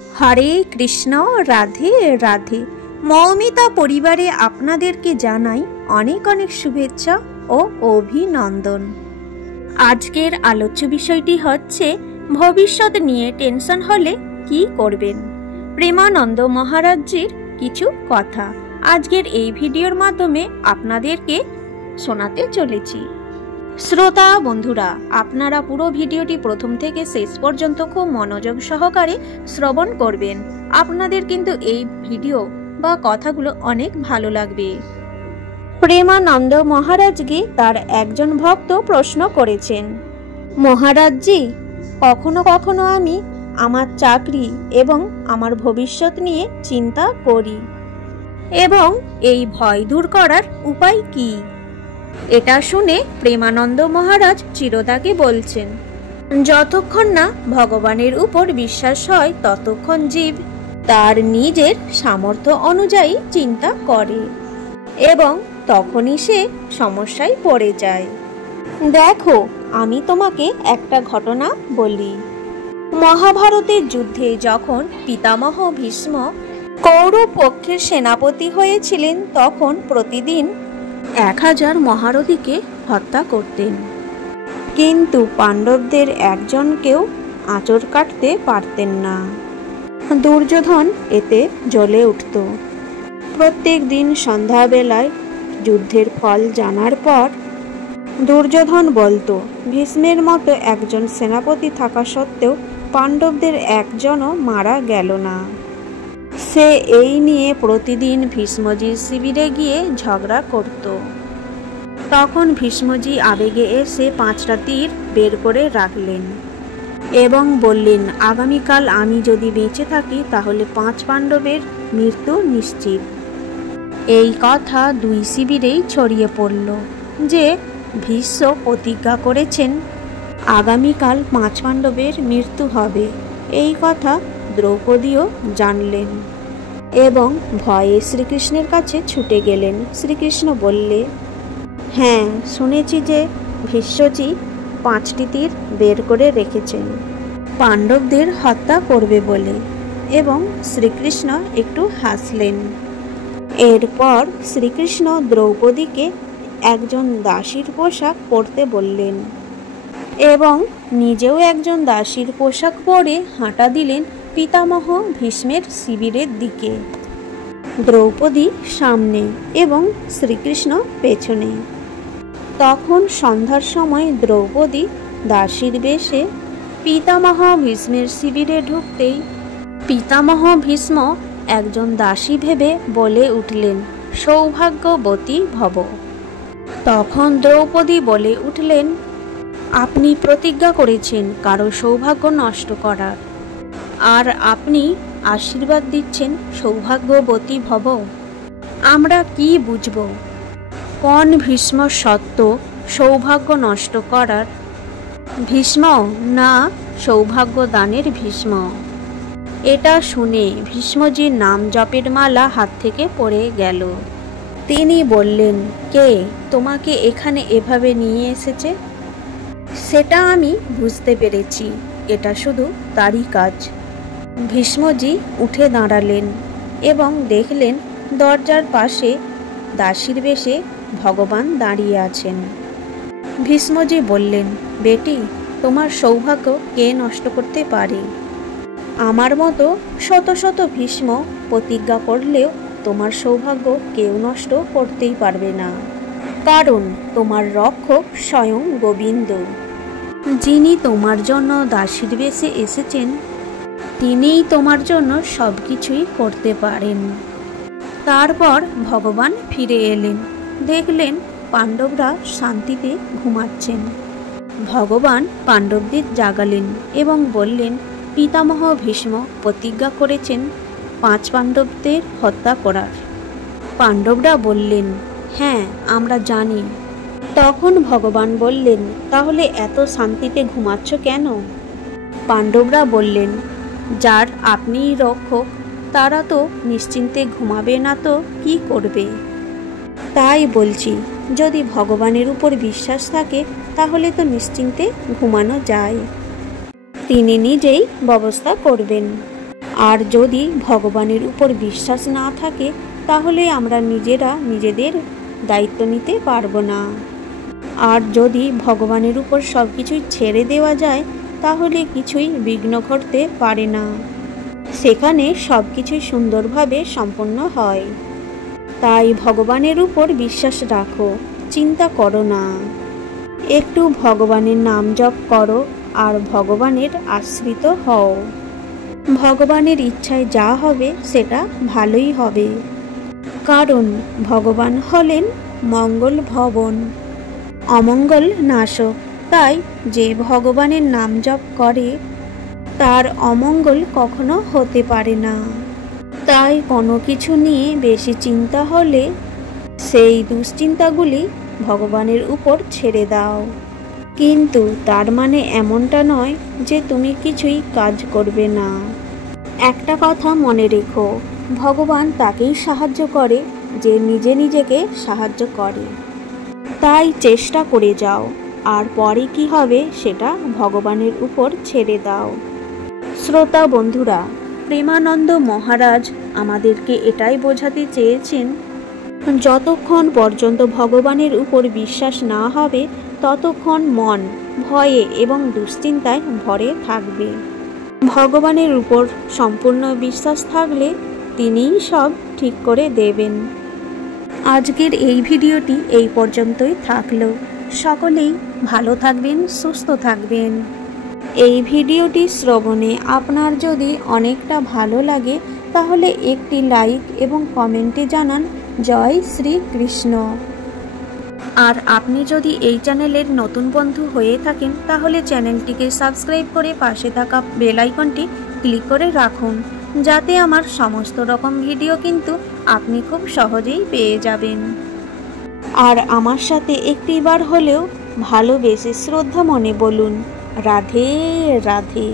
হরে কৃষ্ণ, রাধে রাধে। মৌমিতা পরিবারে আপনাদেরকে জানাই অনেক অনেক শুভেচ্ছা ও অভিনন্দন। আজকের আলোচ্য বিষয়টি হচ্ছে ভবিষ্যৎ নিয়ে টেনশন হলে কি করবেন। প্রেমানন্দ মহারাজজির কিছু কথা আজকের এই ভিডিওর মাধ্যমে আপনাদেরকে শোনাতে চলেছি। শ্রোতা বন্ধুরা, আপনারা পুরো ভিডিওটি প্রথম থেকে শেষ পর্যন্ত খুব মনোযোগ সহকারে শ্রবণ করবেন। আপনাদের কিন্তু এই ভিডিও বা কথাগুলো অনেক ভালো লাগবে। প্রেমানন্দ মহারাজকে তার একজন ভক্ত প্রশ্ন করেছেন, মহারাজজি, কখনো কখনো আমি আমার চাকরি এবং আমার ভবিষ্যৎ নিয়ে চিন্তা করি, এবং এই ভয় দূর করার উপায় কি? এটা শুনে প্রেমানন্দ মহারাজ চিরদাকে বলছেন, যতক্ষণ না ভগবানের উপর বিশ্বাস হয় ততক্ষণ জীব তার নিজের সামর্থ্য অনুযায়ী চিন্তা করে এবং তখনই সে সমস্যায় পড়ে যায়। দেখো, আমি তোমাকে একটা ঘটনা বলি। মহাভারতের যুদ্ধে যখন পিতামহ ভীষ্ম কৌরব পক্ষের সেনাপতি হয়েছিলেন, তখন প্রতিদিন 1000 মহারথীকে হত্যা করতেন, কিন্তু পাণ্ডবদের একজনকেও আঁচড় কাটতে পারতেন না। দুর্যোধন এতে জ্বলে উঠত। প্রত্যেক দিন সন্ধ্যাবেলায় যুদ্ধের ফল জানার পর দুর্যোধন বলতো, ভীষ্মের মতো একজন সেনাপতি থাকা সত্ত্বেও পাণ্ডবদের একজনও মারা গেল না। সে এই নিয়ে প্রতিদিন ভীষ্মজির শিবিরে গিয়ে ঝগড়া করত। তখন ভীষ্মজি আবেগে এসে 5টা তীর বের করে রাখলেন এবং বললেন, আগামীকাল আমি যদি বেঁচে থাকি তাহলে 5 পাণ্ডবের মৃত্যু নিশ্চিত। এই কথা 2 শিবিরেই ছড়িয়ে পড়ল যে ভীষ্ম প্রতিজ্ঞা করেছেন আগামীকাল 5 পাণ্ডবের মৃত্যু হবে। এই কথা দ্রৌপদীও জানলেন এবং ভয়ে শ্রীকৃষ্ণের কাছে ছুটে গেলেন। শ্রীকৃষ্ণ বললে, হ্যাঁ, শুনেছি যে ভীষ্মজি 5টি তীর বের করে রেখেছেন পাণ্ডবদের হত্যা করবে বলে, এবং শ্রীকৃষ্ণ একটু হাসলেন। এরপর শ্রীকৃষ্ণ দ্রৌপদীকে একজন দাসীর পোশাক পরতে বললেন এবং নিজেও একজন দাসীর পোশাক পরে হাঁটা দিলেন পিতামহ ভীষ্মের শিবিরের দিকে। দ্রৌপদী সামনে এবং শ্রীকৃষ্ণ পেছনে। তখন সন্ধ্যার সময় দ্রৌপদী দাসীর বেশে পিতামহ ভীষ্মের শিবিরে ঢুকতেই পিতামহ ভীষ্ম একজন দাসী ভেবে বলে উঠলেন, সৌভাগ্যবতী ভব। তখন দ্রৌপদী বলে উঠলেন, আপনি প্রতিজ্ঞা করেছেন কারো সৌভাগ্য নষ্ট করার, আর আপনি আশীর্বাদ দিচ্ছেন সৌভাগ্যবতী ভব। আমরা কি বুঝব কোন ভীষ্ম সত্য সৌভাগ্য নষ্ট করার ভীষ্ম, না সৌভাগ্য দানের ভীষ্ম? এটা শুনে ভীষ্মজির নাম জপের মালা হাত থেকে পড়ে গেল। তিনি বললেন, কে তোমাকে এখানে এভাবে নিয়ে এসেছে? সেটা আমি বুঝতে পেরেছি, এটা শুধু তারই কাজ। ভীষ্মজি উঠে দাঁড়ালেন এবং দেখলেন দরজার পাশে দাসীর বেশে ভগবান দাঁড়িয়ে আছেন। ভীষ্মজি বললেন, বেটি, তোমার সৌভাগ্য কে নষ্ট করতে পারে? আমার মতো শত শত ভীষ্ম প্রতিজ্ঞা করলেও তোমার সৌভাগ্য কেউ নষ্ট করতেই পারবে না, কারণ তোমার রক্ষক স্বয়ং গোবিন্দ, যিনি তোমার জন্য দাসীর বেশে এসেছেন, তিনিই তোমার জন্য সব কিছুই করতে পারেন। তারপর ভগবান ফিরে এলেন, দেখলেন পাণ্ডবরা শান্তিতে ঘুমাচ্ছেন। ভগবান পাণ্ডবদের জাগালেন এবং বললেন, পিতামহ ভীষ্ম প্রতিজ্ঞা করেছেন 5 পাণ্ডবদের হত্যা করার। পাণ্ডবরা বললেন, হ্যাঁ, আমরা জানি। তখন ভগবান বললেন, তাহলে এত শান্তিতে ঘুমাচ্ছ কেন? পাণ্ডবরা বললেন, যার আপনিই রক্ষক, তারা তো নিশ্চিন্তে ঘুমাবে না তো কি করবে? তাই বলছি, যদি ভগবানের উপর বিশ্বাস থাকে তাহলে তো নিশ্চিন্তে ঘুমানো যায়। তিনি নিজেই ব্যবস্থা করবেন। আর যদি ভগবানের উপর বিশ্বাস না থাকে তাহলে আমরা নিজেরা নিজেদের দায়িত্ব নিতে পারবো না। আর যদি ভগবানের উপর সব কিছুই ছেড়ে দেওয়া যায় তাহলে কিছুই বিঘ্ন ঘটতে পারে না, সেখানে সব কিছুই সুন্দরভাবে সম্পন্ন হয়। তাই ভগবানের উপর বিশ্বাস রাখো, চিন্তা করো না, একটু ভগবানের নাম জপ করো আর ভগবানের আশ্রিত হও। ভগবানের ইচ্ছায় যা হবে সেটা ভালোই হবে, কারণ ভগবান হলেন মঙ্গল ভবন, অমঙ্গল নাশক। তাই যে ভগবানের নাম জপ করে তার অমঙ্গল কখনো হতে পারে না। তাই কোনো কিছু নিয়ে বেশি চিন্তা হলে সেই দুশ্চিন্তাগুলি ভগবানের উপর ছেড়ে দাও, কিন্তু তার মানে এমনটা নয় যে তুমি কিছুই কাজ করবে না। একটা কথা মনে রেখো, ভগবান তাকেই সাহায্য করে যে নিজে নিজেকে সাহায্য করে। তাই চেষ্টা করে যাও, আর পরে কি হবে সেটা ভগবানের উপর ছেড়ে দাও। শ্রোতা বন্ধুরা, প্রেমানন্দ মহারাজ আমাদেরকে এটাই বোঝাতে চেয়েছেন, যতক্ষণ পর্যন্ত ভগবানের উপর বিশ্বাস না হবে ততক্ষণ মন ভয়ে এবং দুশ্চিন্তায় ভরে থাকবে। ভগবানের উপর সম্পূর্ণ বিশ্বাস থাকলে তিনিই সব ঠিক করে দেবেন। আজকের এই ভিডিওটি এই পর্যন্তই থাকলো। সকলেই ভালো থাকবেন, সুস্থ থাকবেন। এই ভিডিওটি শ্রবণে আপনার যদি অনেকটা ভালো লাগে তাহলে একটি লাইক এবং কমেন্টে জানান জয় শ্রী কৃষ্ণ। আর আপনি যদি এই চ্যানেলের নতুন বন্ধু হয়ে থাকেন তাহলে চ্যানেলটিকে সাবস্ক্রাইব করে পাশে থাকা বেল আইকনটি ক্লিক করে রাখুন, যাতে আমার সমস্ত রকম ভিডিও কিন্তু আপনি খুব সহজেই পেয়ে যাবেন। আর আমার সাথে একটিবার হলেও ভালোবেসে শ্রদ্ধা মনে বলুন রাধে রাধে।